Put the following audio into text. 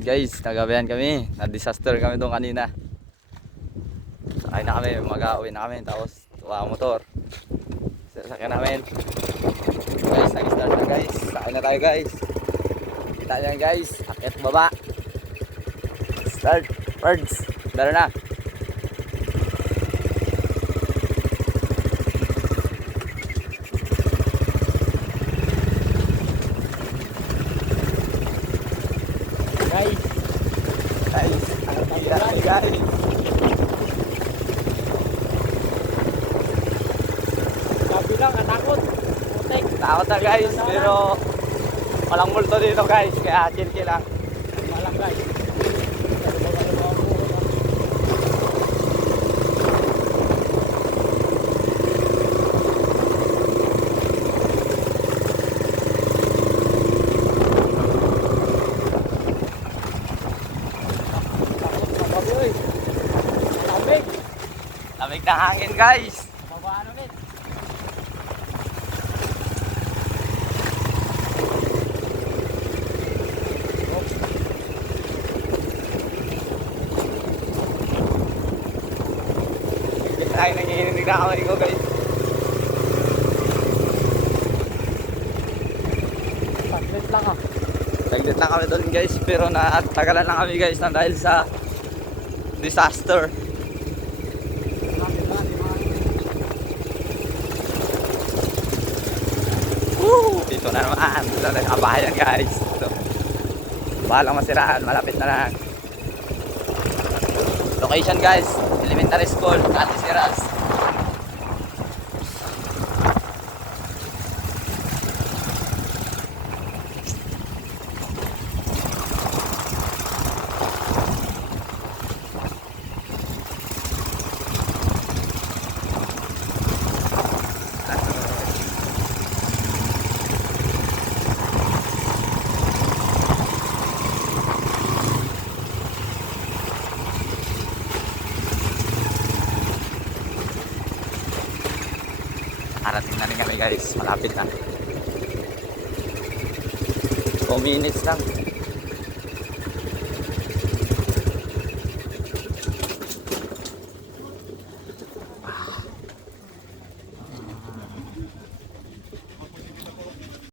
bad guys, nagabayan kami. Na-disaster kami doon kanina. Sakay na kami, mag-uwi na kami. Tapos wala motor. Sasakyan namin. Guys, nag-start na guys. Sakay na tayo guys. Kita nyo guys, akit baba. Start, birds. Dala na. Guys, ang tira guys. Sabi lang, natakot. Putek. Takot na guys, pero walang multo dito guys, kaya chill lang. Malang guys. Lamig ng hangin guys. Babaan ulit. Tayo nangihinig na kamay ko guys. Saglit lang ah. Saglit lang kami doon guys, pero natagalan lang kami guys na dahil sa disaster. Woo! Dito na naman. Dito na kabahayan guys. So, bahalang masiraan. Malapit na lang. Location guys. Elementary School. Algeciras. Arating na rin kami guys, malapit na 2 minutes lang.